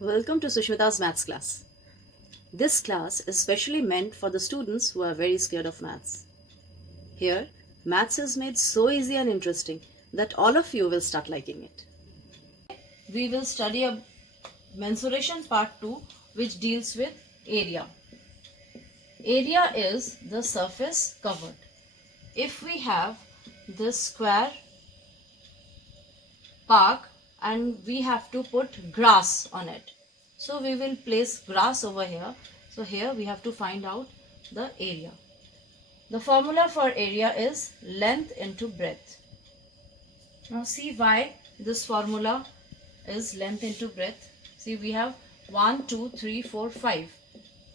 Welcome to Sushmita's Maths class. This class is specially meant for the students who are very scared of maths. Here, maths is made so easy and interesting that all of you will start liking it. We will study a mensuration part 2 which deals with area. Area is the surface covered. If we have this square park and we have to put grass on it. So we will place grass over here. So here we have to find out the area. The formula for area is length into breadth. Now see why this formula is length into breadth. See, we have 1, 2, 3, 4, 5.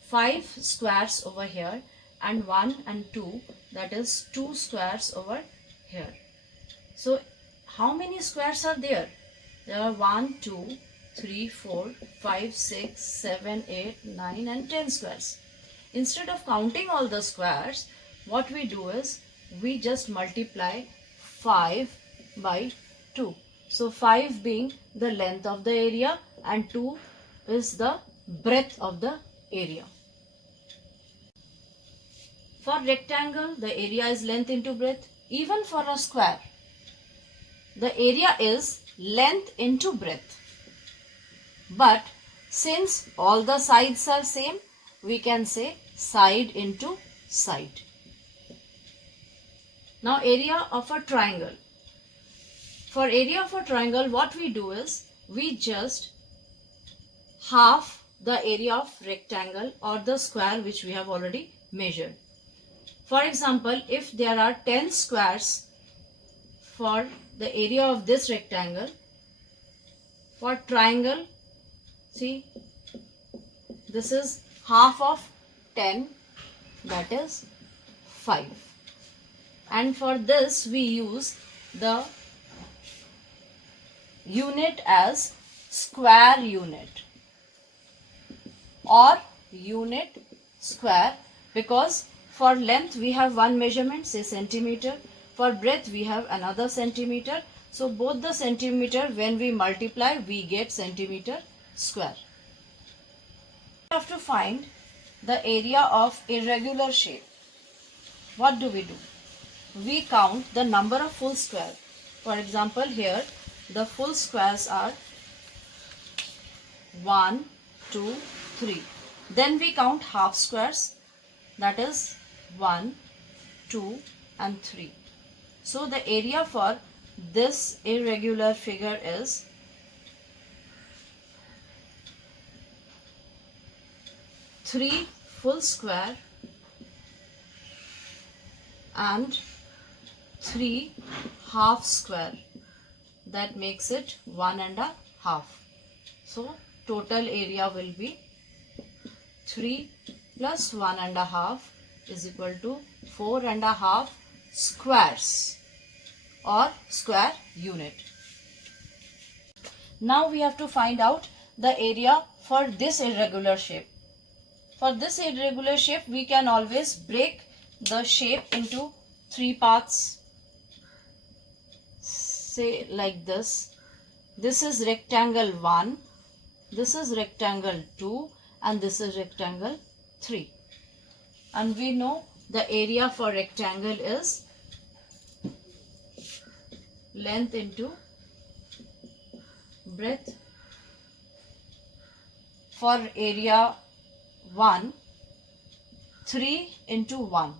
5 squares over here and 1 and 2, that is 2 squares over here. So how many squares are there? There are 1, 2, 3, 4, 5, 6, 7, 8, 9 and 10 squares. Instead of counting all the squares, what we do is we just multiply 5 by 2. So 5 being the length of the area and 2 is the breadth of the area. For rectangle, the area is length into breadth. Even for a square, the area is length into breadth. But since all the sides are same, we can say side into side. Now area of a triangle. For area of a triangle, what we do is we just half the area of rectangle or the square which we have already measured. For example, if there are 10 squares for the area of this rectangle, for triangle, see, this is half of 10, that is 5. And for this we use the unit as square unit or unit square, because for length we have one measurement, say centimeter. For breadth we have another centimeter. So both the centimeter, when we multiply, we get centimeter square. We have to find the area of irregular shape. What do? We count the number of full square. For example, here the full squares are 1, 2, 3. Then we count half squares, that is 1, 2 and 3. So the area for this irregular figure is 3 full square and 3 half square. That makes it 1.5. So total area will be 3 plus 1.5 is equal to 4.5 squares or square unit. Now we have to find out the area for this irregular shape. For this irregular shape, we can always break the shape into 3 parts. Say like this. This is rectangle 1, this is rectangle 2 and this is rectangle 3. And we know the area for rectangle is length into breadth. For area 1, 3 into 1.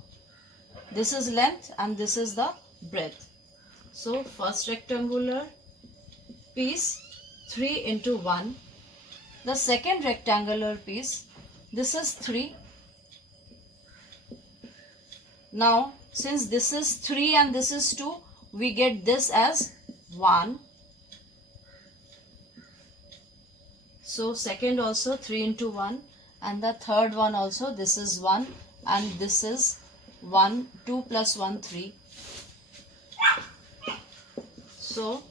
This is length and this is the breadth. So first rectangular piece 3 into 1. The second rectangular piece, this is 3. Now since this is 3 and this is 2, we get this as 1. So second also 3 into 1 and the third one also, this is 1 and this is 1, 2 plus 1, 3. So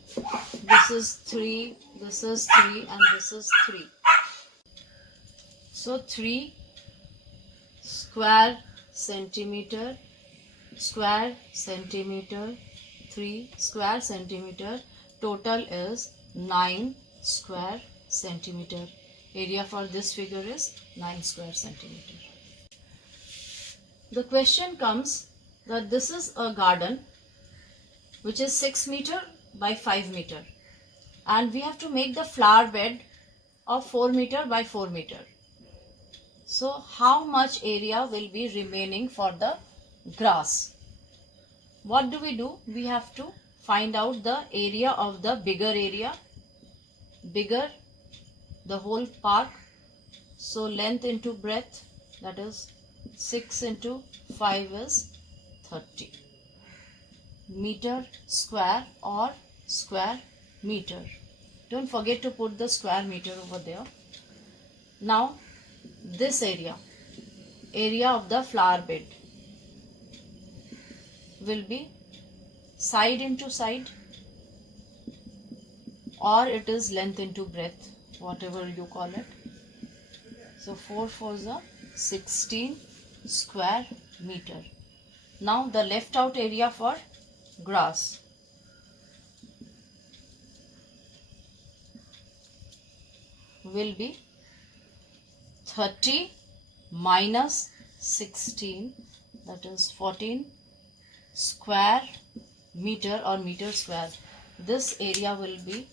this is 3, this is 3 and this is 3. So 3 square centimeter, 3 square centimeter, total is 9 square centimeter. Area for this figure is 9 square centimeter. The question comes that this is a garden which is 6 meter by 5 meter, and we have to make the flower bed of 4 meter by 4 meter. So how much area will be remaining for the grass? What do? We have to find out the area of the bigger area, bigger the whole park. So length into breadth, that is 6 into 5 is 30 meter square or square meter. Don't forget to put the square meter over there. Now this area of the flower bed will be side into side, or it is length into breadth, whatever you call it. So 4 4s are 16 square meter. Now the left out area for grass will be 30 minus 16, that is 14 square meter or meter square. This area will be,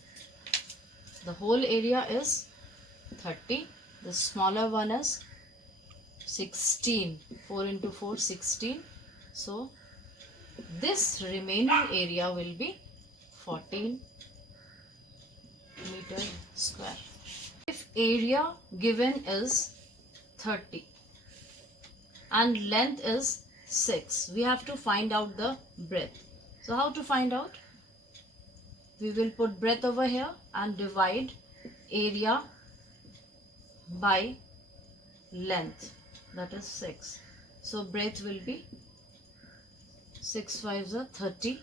the whole area is 30, the smaller one is 16, 4 into 4 16. So this remaining area will be 14 meter square. If area given is 30 and length is 6, we have to find out the breadth. So how to find out? We will put breadth over here and divide area by length, that is 6. So breadth will be 6 5s are 30.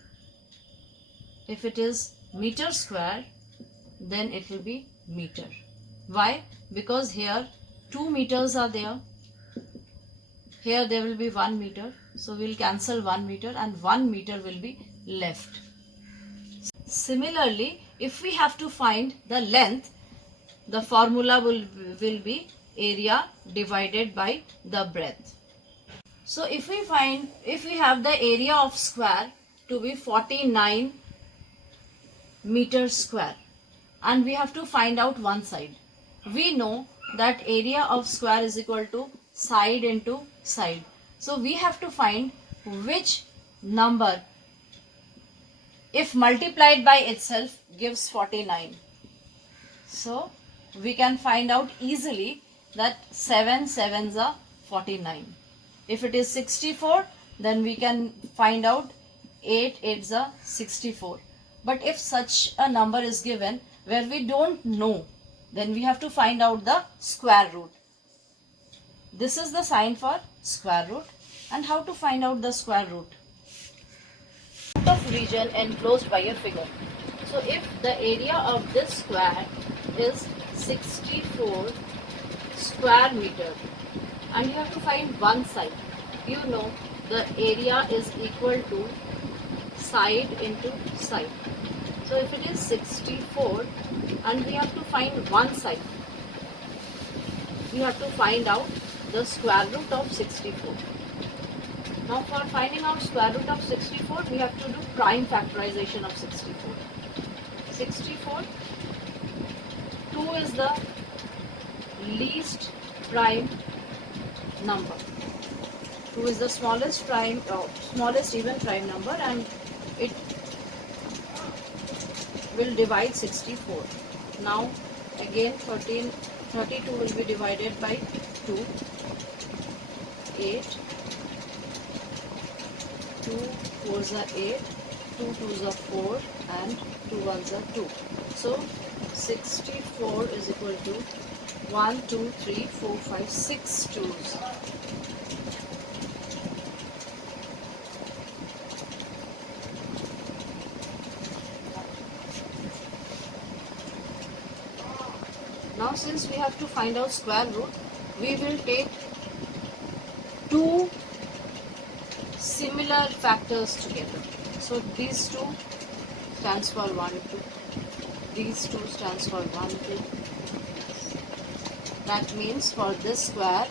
If it is meter square, then it will be meter. Why? Because here 2 meters are there. Here there will be 1 meter. So we will cancel 1 meter and 1 meter will be left. Similarly, if we have to find the length, the formula will be area divided by the breadth. So if we have the area of square to be 49 meters square, and we have to find out one side. We know that area of square is equal to side into side. So we have to find which number, if multiplied by itself, gives 49. So we can find out easily that 7 7s are 49. If it is 64, then we can find out 8 8s are 64. But if such a number is given where we don't know, then we have to find out the square root. This is the sign for square root. And how to find out the square root? Of region enclosed by a figure. So if the area of this square is 64 square meter and you have to find one side, you know the area is equal to side into side. So if it is 64 and we have to find one side, we have to find out the square root of 64. Now for finding out square root of 64, we have to do prime factorization of 64. 64, 2 is the least prime number. 2 is the smallest prime, smallest even prime number, and it will divide 64. Now again 32 will be divided by 2, 8, 2 4s are 8, 2 2s are 4 and 2 1s are 2. So 64 is equal to 1 2 3 4 5 6 2s. Now since we have to find out square root, we will take two similar factors together. So these two stands for 1 2, these two stands for 1 2, That means for this square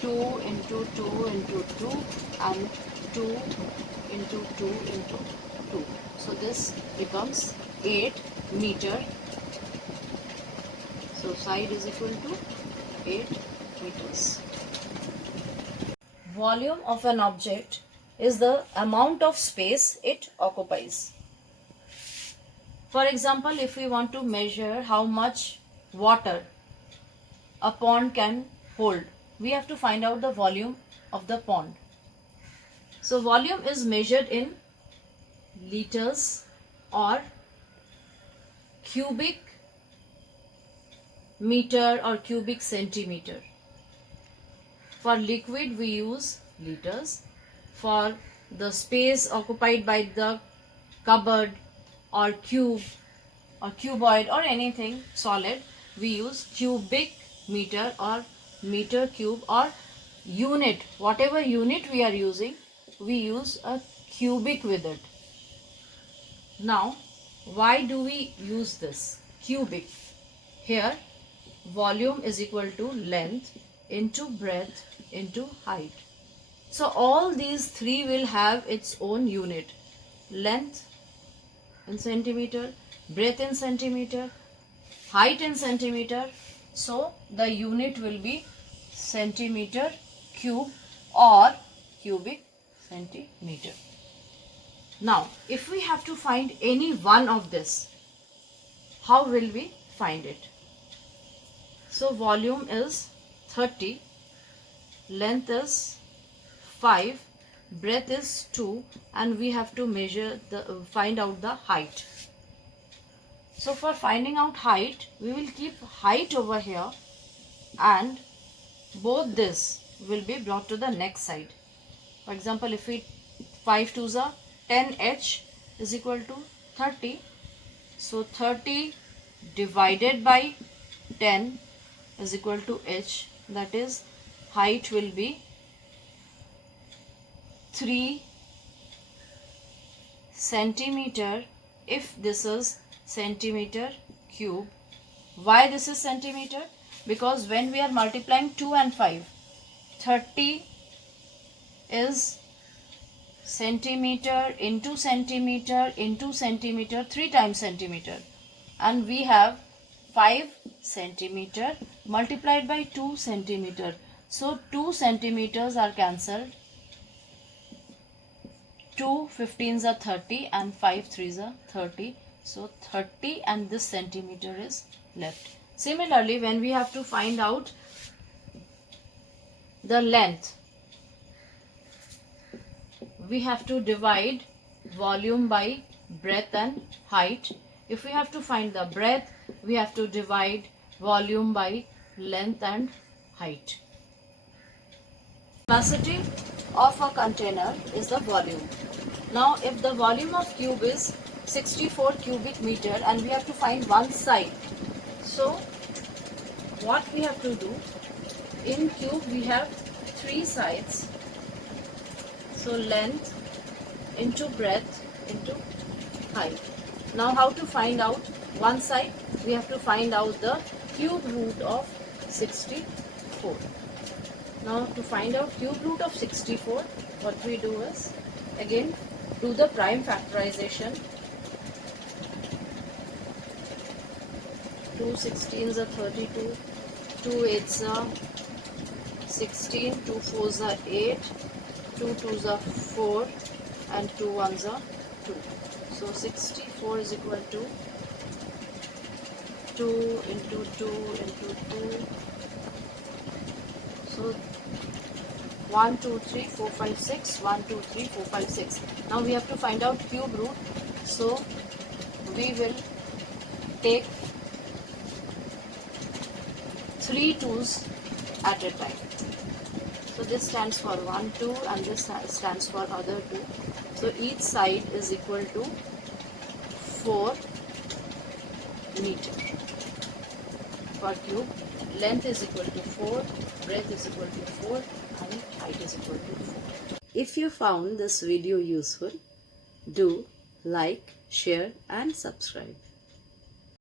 2 into 2 into 2 and 2 into 2 into 2. So this becomes 8 meter. So side is equal to 8 meters. Volume of an object is the amount of space it occupies. For example, if we want to measure how much water a pond can hold, we have to find out the volume of the pond. So volume is measured in liters or cubic meter or cubic centimeter. For liquid we use liters. For the space occupied by the cupboard or cube or cuboid or anything solid, we use cubic meter or meter cube or unit. Whatever unit we are using, we use a cubic with it. Now, why do we use this cubic? Here, volume is equal to length into breadth into height. So all these three will have its own unit. Length in centimeter, breadth in centimeter, height in centimeter. So the unit will be centimeter cube or cubic centimeter. Now, if we have to find any one of this, how will we find it? So volume is 30, length is 5, breadth is 2, and we have to measure find out the height. So for finding out height, we will keep height over here and both this will be brought to the next side. For example, if we 5 2s are 10h is equal to 30. So 30 divided by 10 is equal to h. That is, height will be 3 centimeter if this is centimeter cube. Why this is centimeter? Because when we are multiplying 2 and 5, 30 is centimeter into centimeter into centimeter, 3 times centimeter, and we have 5 centimeter multiplied by 2 centimeter. So 2 centimeters are cancelled. 2 15s are 30 and 5 3s are 30. So 30 and this centimeter is left. Similarly, when we have to find out the length, we have to divide volume by breadth and height. If we have to find the breadth, we have to divide volume by length and height. Capacity of a container is the volume. Now, if the volume of cube is 64 cubic meter and we have to find one side, so what we have to do, in cube we have 3 sides. So length into breadth into height. Now how to find out one side? We have to find out the cube root of 64. Now to find out cube root of 64, what we do is, again do the prime factorization. 2 16s are 32, 2 8s are 16, 2 4s are 8, 2 2s are 4 and 2 1s are 2. So 64 is equal to 2 into 2 into 2. So 1 2 3 4 5 6, 1 2 3 4 5 6. Now we have to find out cube root. So we will take 3 2's at a time. So this stands for 1 2 and this stands for other 2. So each side is equal to 4 meter per cube. Length is equal to 4, breadth is equal to 4 and height is equal to 4. If you found this video useful, do like, share and subscribe.